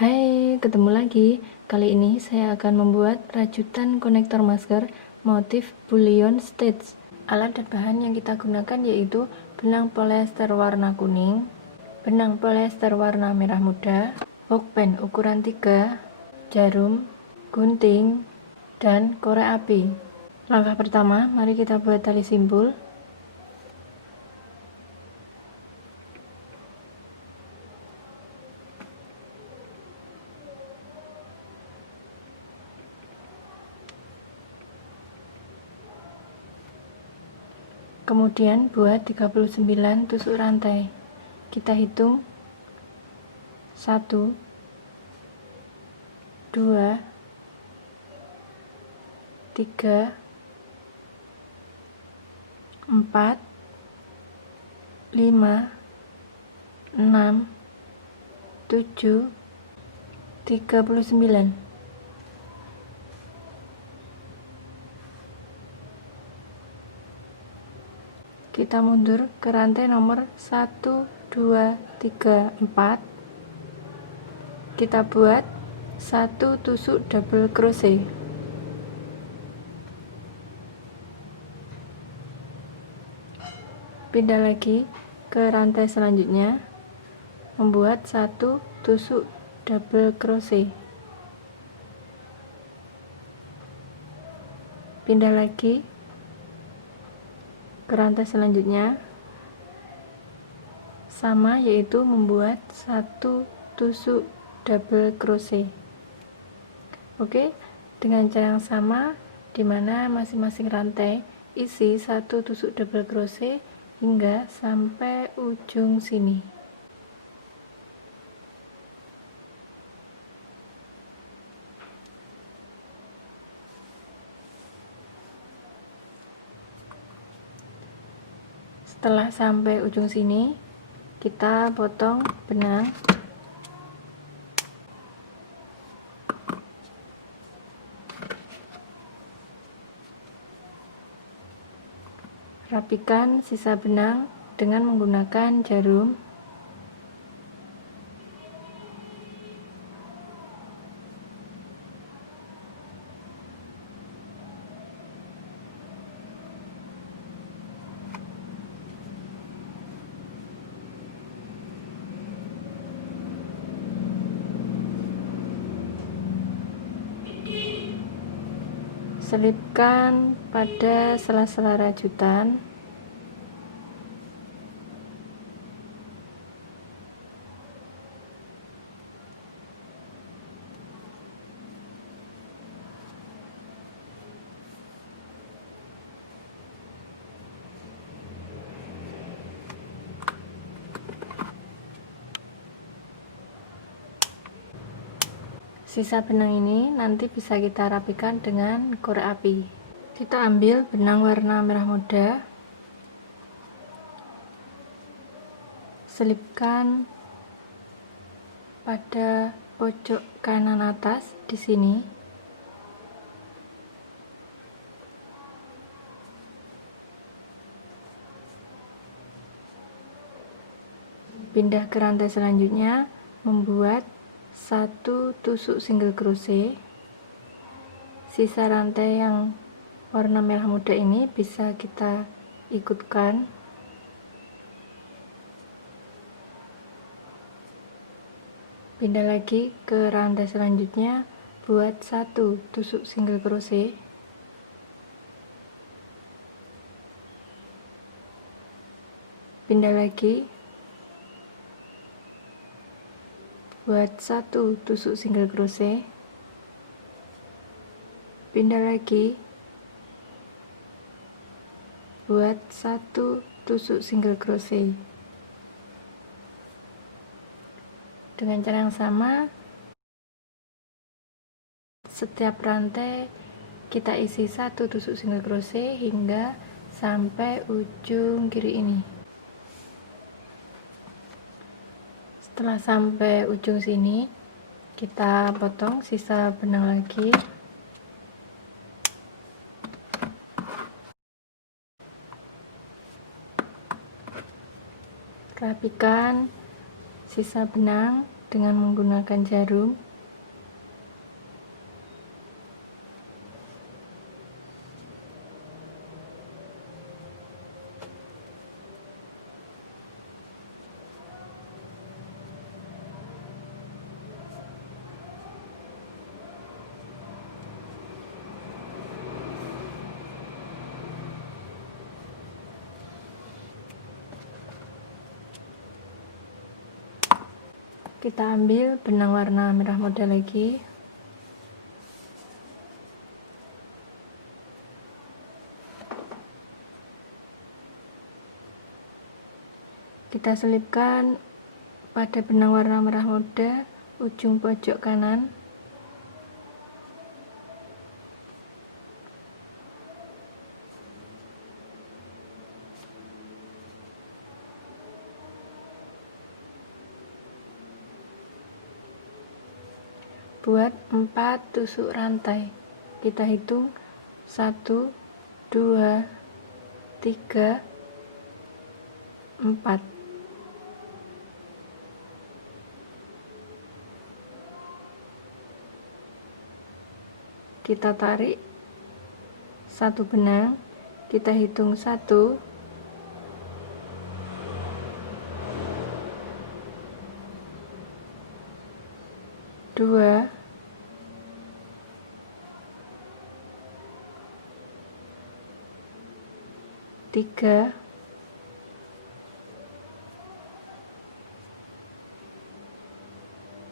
Hai, ketemu lagi. Kali ini saya akan membuat rajutan konektor masker motif bullion stitch. Alat dan bahan yang kita gunakan yaitu benang polyester warna kuning, benang polyester warna merah muda, pokpen ukuran 3, jarum, gunting, dan korek api. Langkah pertama, mari kita buat tali simpul. Kemudian buat 39 tusuk rantai. Kita hitung 1 2 3 4 5 6 7 39. Kita mundur ke rantai nomor 1 2 3 4. Kita buat 1 tusuk double crochet. Pindah lagi ke rantai selanjutnya, membuat 1 tusuk double crochet. Pindah lagi ke rantai selanjutnya, sama, yaitu membuat 1 tusuk double crochet. Oke, dengan cara yang sama, dimana masing-masing rantai isi 1 tusuk double crochet hingga sampai ujung sini. Setelah sampai ujung sini, kita potong benang. Rapikan sisa benang dengan menggunakan jarum. Selipkan pada sela-sela rajutan. Sisa benang ini nanti bisa kita rapikan dengan korek api. Kita ambil benang warna merah muda, selipkan pada pojok kanan atas di sini. Pindah ke rantai selanjutnya, membuat 1 tusuk single crochet. Sisa rantai yang warna merah muda ini bisa kita ikutkan. Pindah lagi ke rantai selanjutnya, buat 1 tusuk single crochet. Pindah lagi, buat 1 tusuk single crochet. Pindah lagi, buat 1 tusuk single crochet. Dengan cara yang sama, setiap rantai kita isi 1 tusuk single crochet hingga sampai ujung kiri ini. Setelah sampai ujung sini, kita potong sisa benang lagi. Rapikan sisa benang dengan menggunakan jarum. Kita ambil benang warna merah muda lagi. Kita selipkan pada benang warna merah muda ujung pojok kanan. Buat 4 tusuk rantai. Kita hitung 1, 2, 3, 4. Kita tarik satu benang, kita hitung 1, 2, 3,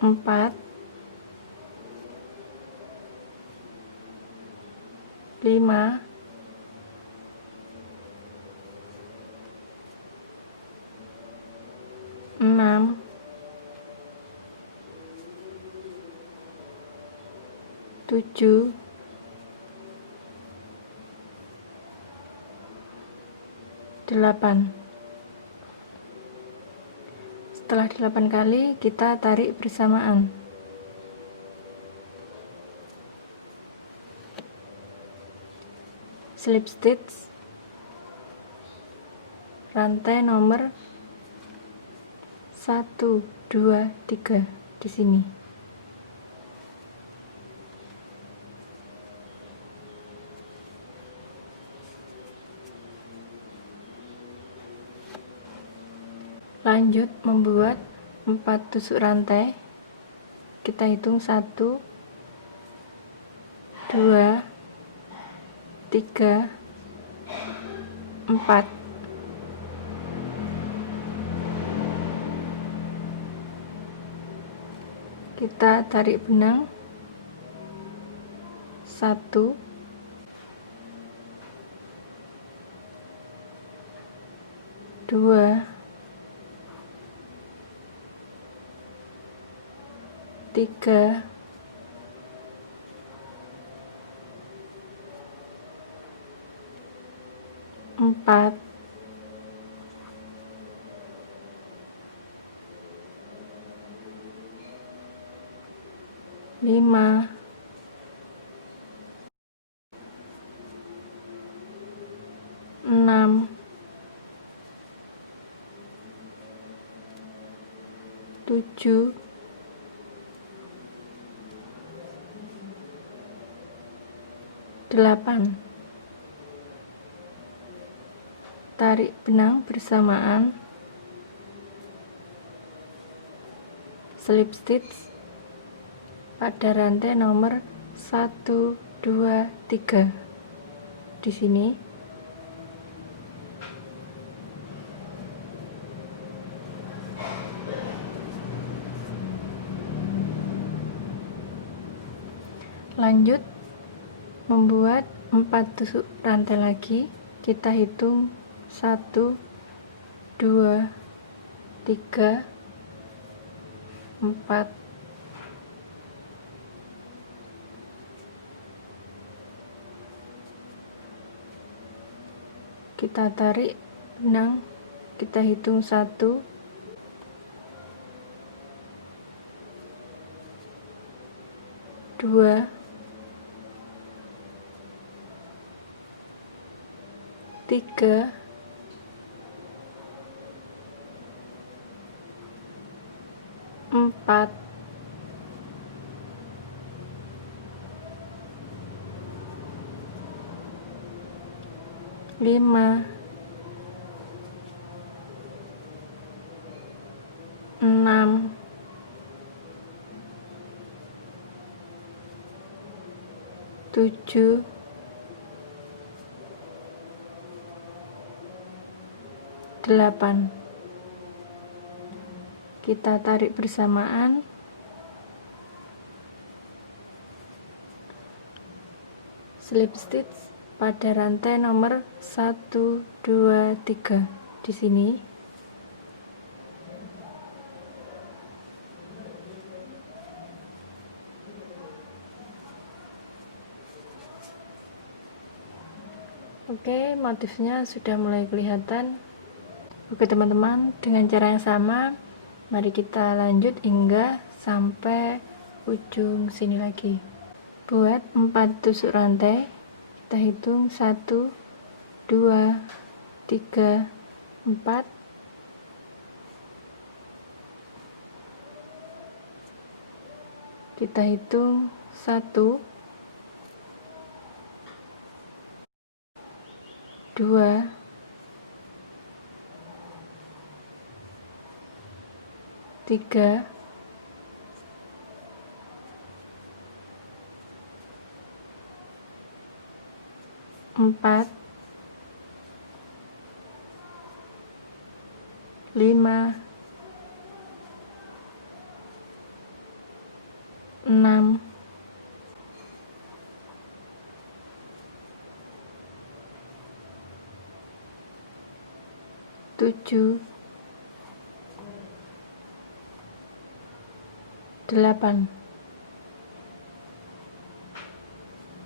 4, 5, 6, 7, 8. Setelah 8 kali, kita tarik bersamaan. Slip stitch rantai nomor 1, 2, 3 di sini. Lanjut membuat 4 tusuk rantai. Kita hitung 1, 2, 3, 4. Kita tarik benang 1, 2, 3, 4, 5, 6, 7, 8. Tarik benang bersamaan, slip stitch pada rantai nomor 1, 2, 3 di sini. Lanjut membuat 4 tusuk rantai lagi. Kita hitung 1, 2, 3, 4, 5. Kita tarik benang, kita hitung 1, 2, 3, 4, 5, 6, 7, 8. Kita tarik bersamaan. Slip stitch pada rantai nomor 1, 2, 3 di sini. Oke, motifnya sudah mulai kelihatan. Oke teman-teman, dengan cara yang sama mari kita lanjut hingga sampai ujung sini lagi. Buat 4 tusuk rantai, kita hitung 1, 2, 3, 4. Kita hitung 1, 2, 3, 4, 5, 6, 7, 8.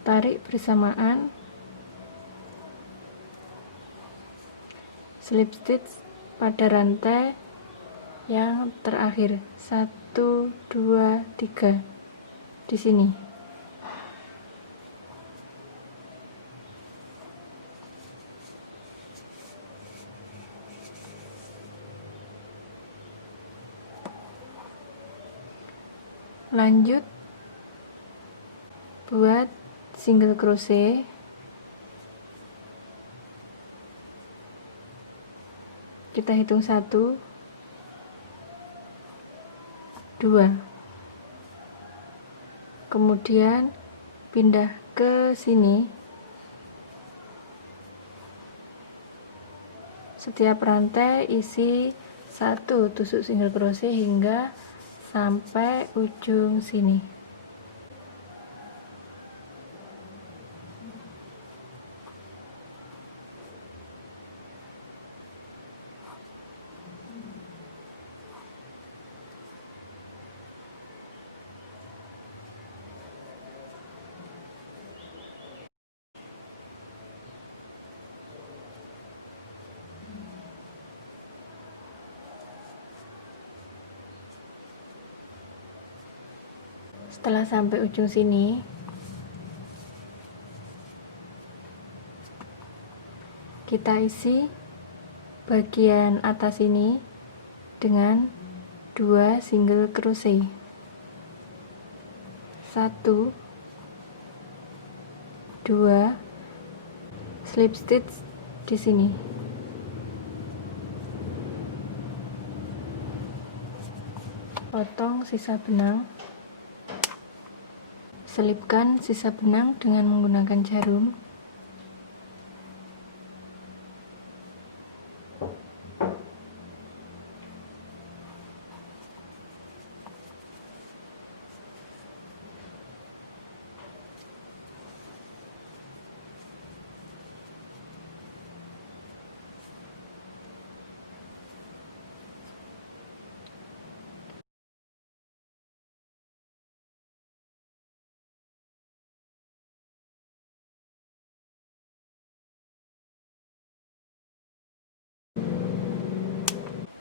Tarik bersamaan. Slip stitch pada rantai yang terakhir 1, 2, 3 di sini. Lanjut buat single crochet. Kita hitung 1, 2. Kemudian pindah ke sini. Setiap rantai isi 1 tusuk single crochet hingga sampai ujung sini. Setelah sampai ujung sini, kita isi bagian atas ini dengan 2 single crochet. 1, 2, slip stitch di sini. Potong sisa benang. Selipkan sisa benang dengan menggunakan jarum.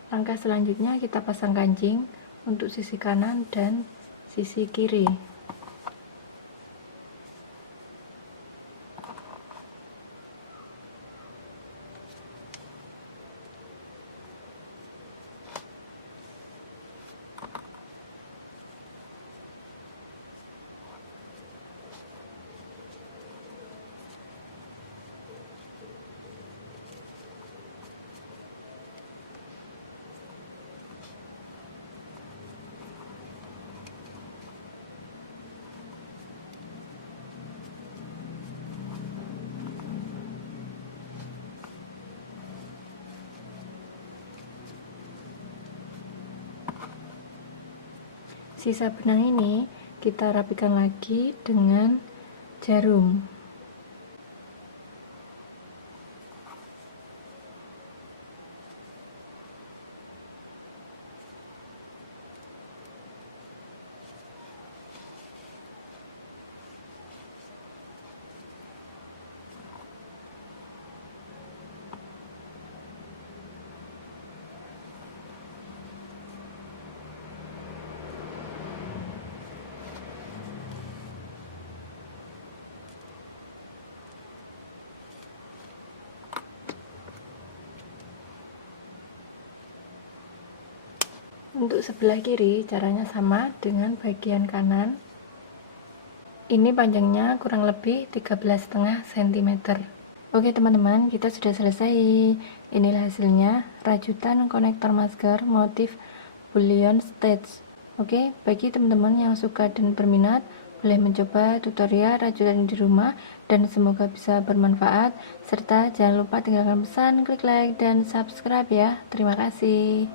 Langkah selanjutnya kita pasang kancing untuk sisi kanan dan sisi kiri. Sisa benang ini kita rapikan lagi dengan jarum. Untuk sebelah kiri caranya sama dengan bagian kanan. Ini panjangnya kurang lebih 13,5 cm. Oke teman-teman, kita sudah selesai. Inilah hasilnya, rajutan konektor masker motif bullion stitch. Oke, bagi teman-teman yang suka dan berminat, boleh mencoba tutorial rajutan di rumah dan semoga bisa bermanfaat. Serta jangan lupa tinggalkan pesan, klik like dan subscribe ya. Terima kasih.